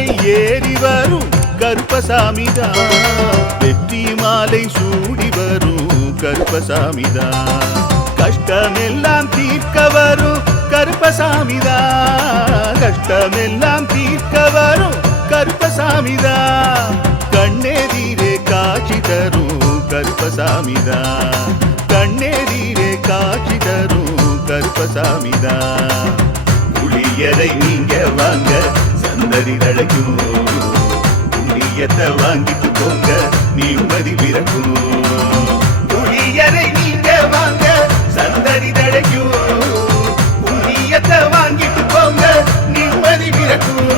குதிரை ஏறி வரும் கருப்பசாமிதான் வெற்றி மாலை சூடி வரும் கருப்பசாமிதான் கஷ்டமெல்லாம் தீர்க்க வரும் கருப்பசாமிதான் கஷ்டமெல்லாம் தீர்க்க வரும் கருப்பசாமிதான் கண்ணெதிரே காட்சி தரும் கருப்பசாமிதான் கண்ணெதிரே காட்சி தரும் கருப்பசாமிதான் புளியரை நீங்க வாங்க சந்ததி தழைக்கும் புண்ணியத்தை வாங்கிட்டு போங்க நிம்மதி பிறக்கும் புளியரை நீங்க வாங்க சந்ததி தழைக்கும் புண்ணியத்தை வாங்கிட்டு போங்க நிம்மதி பிறக்கும்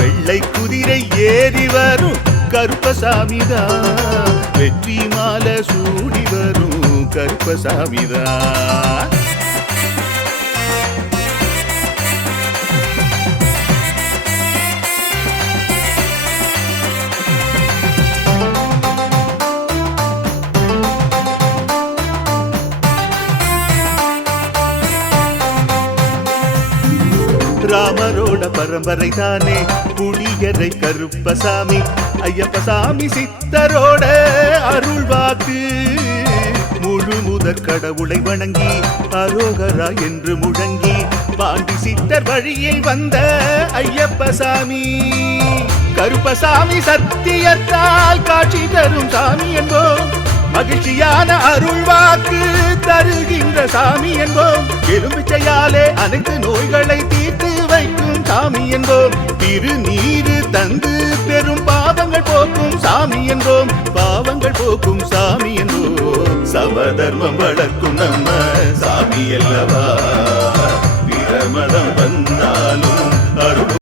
வெள்ளை குதிரை ஏறி வரும் கருப்பசாமிதான் வெற்றி மாலை சூடி வரும் கருப்பசாமிதான் ராமரோட பரம்பரை தானே புளியரை கருப்பசாமி ஐயப்பசாமி சித்தரோட அருள் வாக்கு முழு முதற் கடவுளை வணங்கி அரோகரா என்று முழங்கி பாண்டி சித்தர் வழியில் வந்த ஐயப்பசாமி கருப்பசாமி சத்தியத்தால் காட்சி தரும் சாமி என்போம் மகிழ்ச்சியான அருள் வாக்கு தருகின்ற சாமி என்போம் எலுமிச்சையாலே அனைத்து நோய்களை தீர்த்து வைக்கும் சாமி என்போம் திருநீரு தந்து பெரும் பாவங்கள் போக்கும் சாமி என்போம் பாவங்கள் போக்கும் சாமி என்போம் சமதர்மம் வளர்க்கும் நம்ம சாமி அல்லவா பிரமதம் வந்தாலும் அருள்